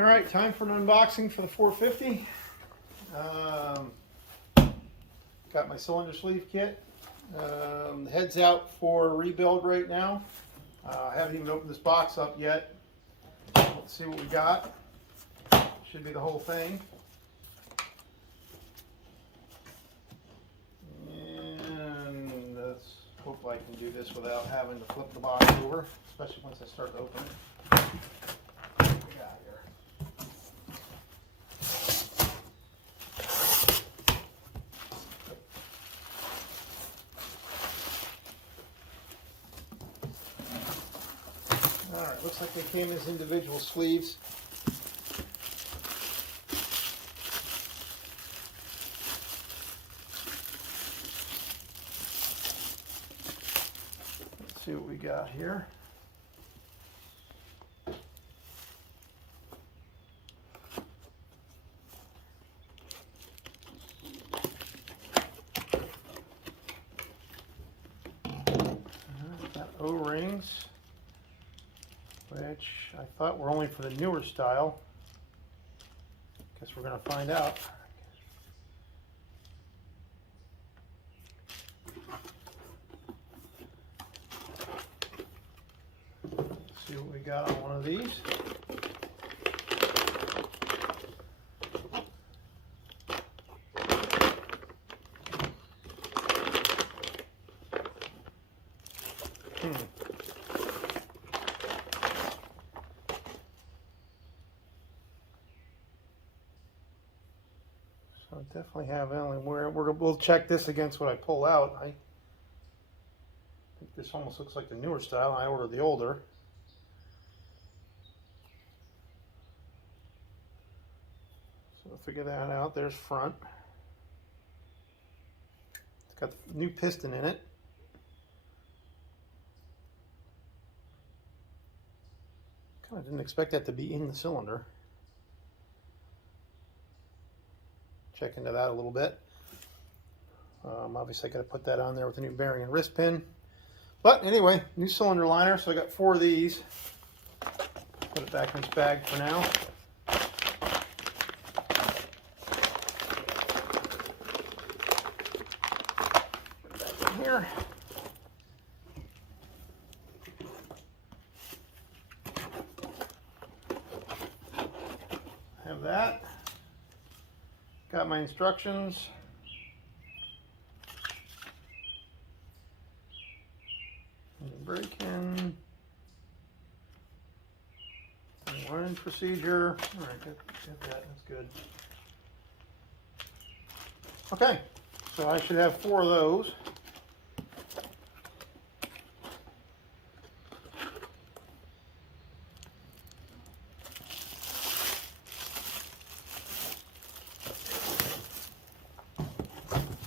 All right, time for an unboxing for the 450. Got my cylinder sleeve kit. The head's out for rebuild right now. I haven't even opened this box up yet. Let's see what we got. Should be the whole thing. And let's hope I can do this without having to flip the box over, especially once I start to open it. What do we got here? Alright, looks like they came as individual sleeves. Let's see what we got here. Got O-rings, which I thought were only for the newer style. Guess we're going to find out. Let's see what we got on one of these. So I definitely have we'll check this against what I pull out. I think this almost looks like the newer style. I ordered the older. So figure that out. There's front. It's got the new piston in it. Kind of didn't expect that to be in the cylinder. Check into that a little bit. Obviously I got to put that on there with a new bearing and wrist pin. But anyway, new cylinder liner, so I got 4 of these. Put it back in its bag for now. Put it back in here. Have that. Got my instructions. Break in. Running procedure. All right, get that. That's good. Okay, so I should have 4 of those.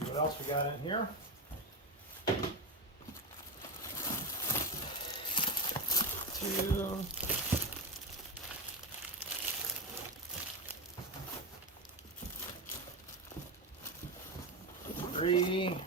What else we got in here? 2, 3,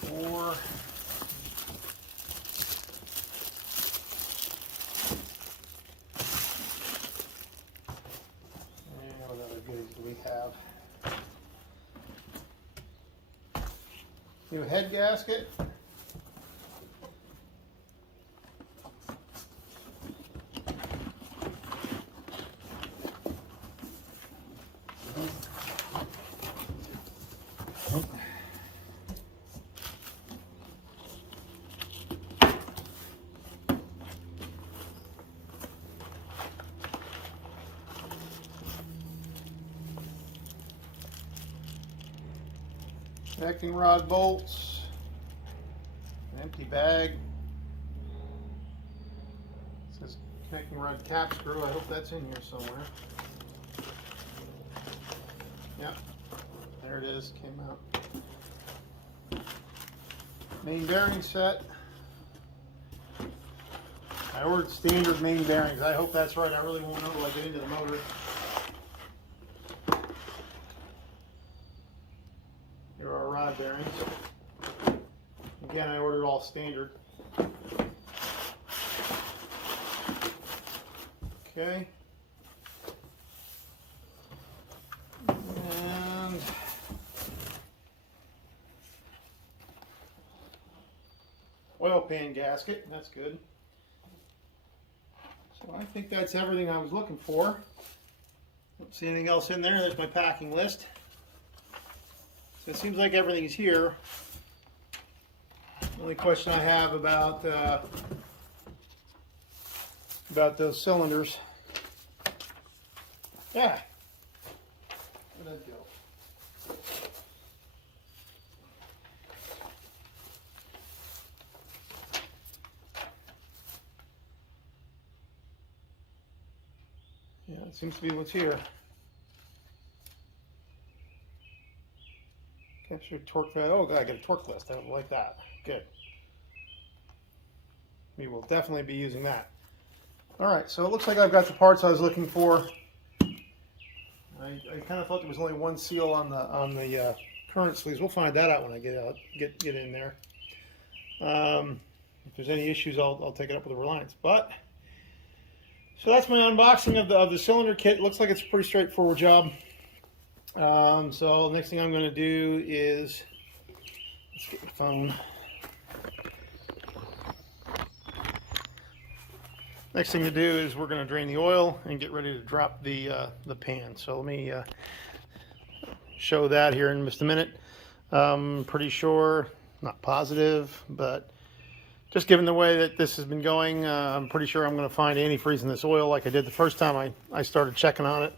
4. What other goodies do we have? New head gasket. Connecting rod bolts, an empty bag. It says connecting rod cap screw. I hope that's in here somewhere. Yep, there it is, came out. Main bearing set. I ordered standard main bearings. I hope that's right. I really won't know till I get into the motor. bearings. Again, I ordered all standard. Okay. And oil pan gasket, that's good. So I think that's everything I was looking for. Don't see anything else in there. There's my packing list. So it seems like everything's here. The only question I have about those cylinders. Yeah. Where'd that go? Yeah, it seems to be what's here. Capture torque value. Oh, God, I got a torque list. I don't like that. Good. We will definitely be using that. All right, so it looks like I've got the parts I was looking for. I kind of thought there was only one seal on the current sleeves. We'll find that out when I get in there. If there's any issues, I'll take it up with the Reliance. But so that's my unboxing of the cylinder kit. It looks like it's a pretty straightforward job. So next thing I'm going to do is, let's get my phone. Next thing to do is we're going to drain the oil and get ready to drop the pan. So let me show that here in just a minute. Pretty sure, not positive, but just given the way that this has been going, I'm pretty sure I'm going to find antifreeze in this oil like I did the first time I started checking on it.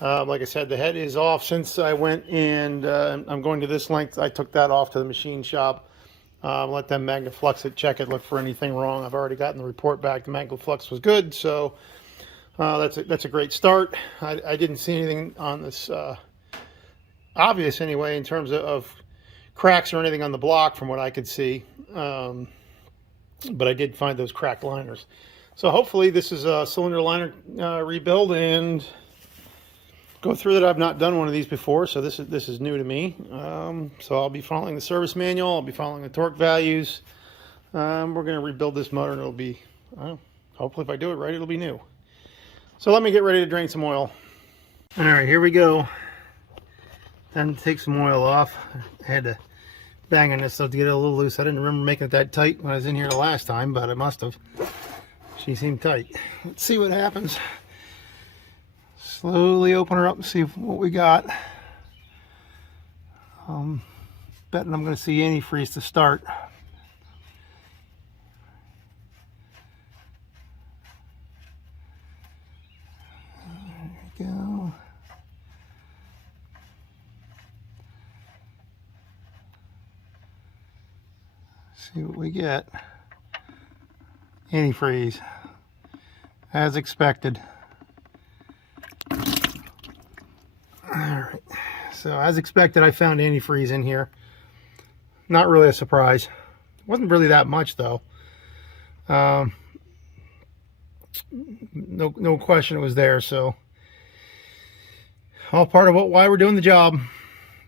Like I said, the head is off since I went, and I'm going to this length. I took that off to the machine shop. Let them magnaflux it, check it, look for anything wrong. I've already gotten the report back. The magnaflux was good, so that's a great start. I didn't see anything on this obvious anyway in terms of cracks or anything on the block from what I could see, but I did find those cracked liners. So hopefully this is a cylinder liner rebuild, and go through that. I've not done one of these before, so this is new to me. So I'll be following the service manual. I'll be following the torque values. We're going to rebuild this motor, and it'll be, hopefully if I do it right, it'll be new. So let me get ready to drain some oil. All right, here we go. Time to take some oil off. I had to bang on this stuff to get it a little loose. I didn't remember making it that tight when I was in here the last time, but I must have. She seemed tight. Let's see what happens. Slowly open her up and see what we got. Betting I'm going to see antifreeze to start. There we go. See what we get. Antifreeze, as expected. Alright, so as expected, I found antifreeze in here. Not really a surprise. It wasn't really that much though. No question it was there, so all part of why we're doing the job.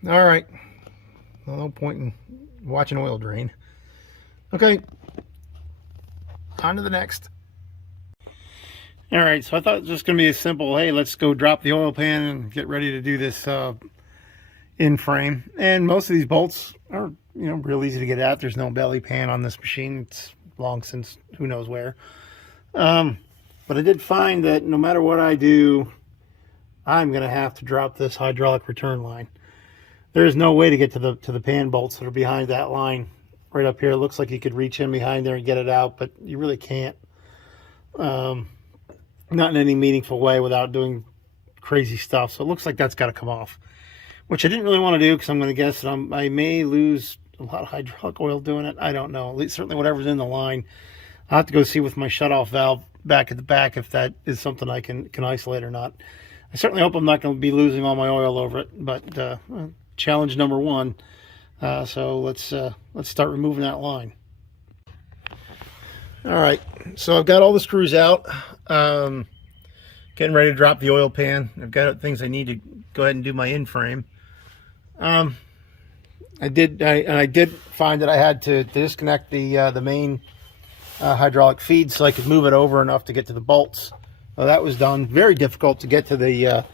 Alright, well, no point in watching oil drain. Okay, on to the next. All right, so I thought it was just going to be a simple, hey, let's go drop the oil pan and get ready to do this in frame. And most of these bolts are, real easy to get at. There's no belly pan on this machine. It's long since who knows where. But I did find that no matter what I do, I'm going to have to drop this hydraulic return line. There is no way to get to the pan bolts that are behind that line right up here. It looks like you could reach in behind there and get it out, but you really can't. Not in any meaningful way without doing crazy stuff. So it looks like that's got to come off, which I didn't really want to do because I'm going to guess that I may lose a lot of hydraulic oil doing it. I don't know. At least certainly whatever's in the line. I'll have to go see with my shutoff valve back at the back if that is something I can isolate or not. I certainly hope I'm not going to be losing all my oil over it, but challenge number one. So let's start removing that line. All right, so I've got all the screws out. Getting ready to drop the oil pan. I've got things I need to go ahead and do my in-frame. I did find that I had to disconnect the main hydraulic feed so I could move it over enough to get to the bolts. Well, that was done. Very difficult to get to the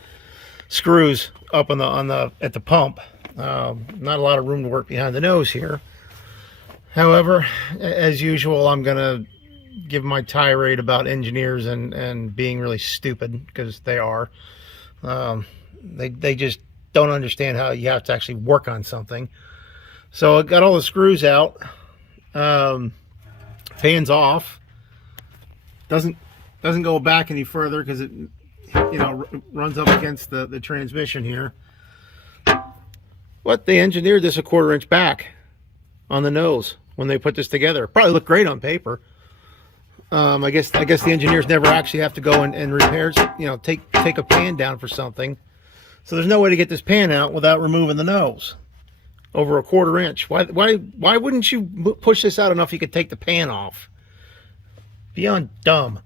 screws up on the at the pump. Not a lot of room to work behind the nose here. However, as usual, I'm gonna give my tirade about engineers and being really stupid, because they are. They just don't understand how you have to actually work on something. So I got all the screws out. Fans off. Doesn't go back any further because it, you know, runs up against the transmission here. But they engineered this a 1/4 inch back on the nose when they put this together. Probably looked great on paper. I guess the engineers never actually have to go and repair, you know, take a pan down for something. So there's no way to get this pan out without removing the nose over a 1/4 inch. Why wouldn't you push this out enough you could take the pan off? Beyond dumb.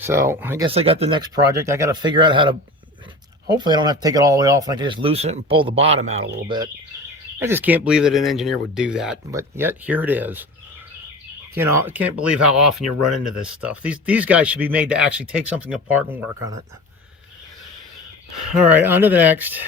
So I guess I got the next project. I got to figure out how to, hopefully I don't have to take it all the way off and I can just loosen it and pull the bottom out a little bit. I just can't believe that an engineer would do that, but yet here it is. You know, I can't believe how often you run into this stuff. These guys should be made to actually take something apart and work on it. All right, on to the next.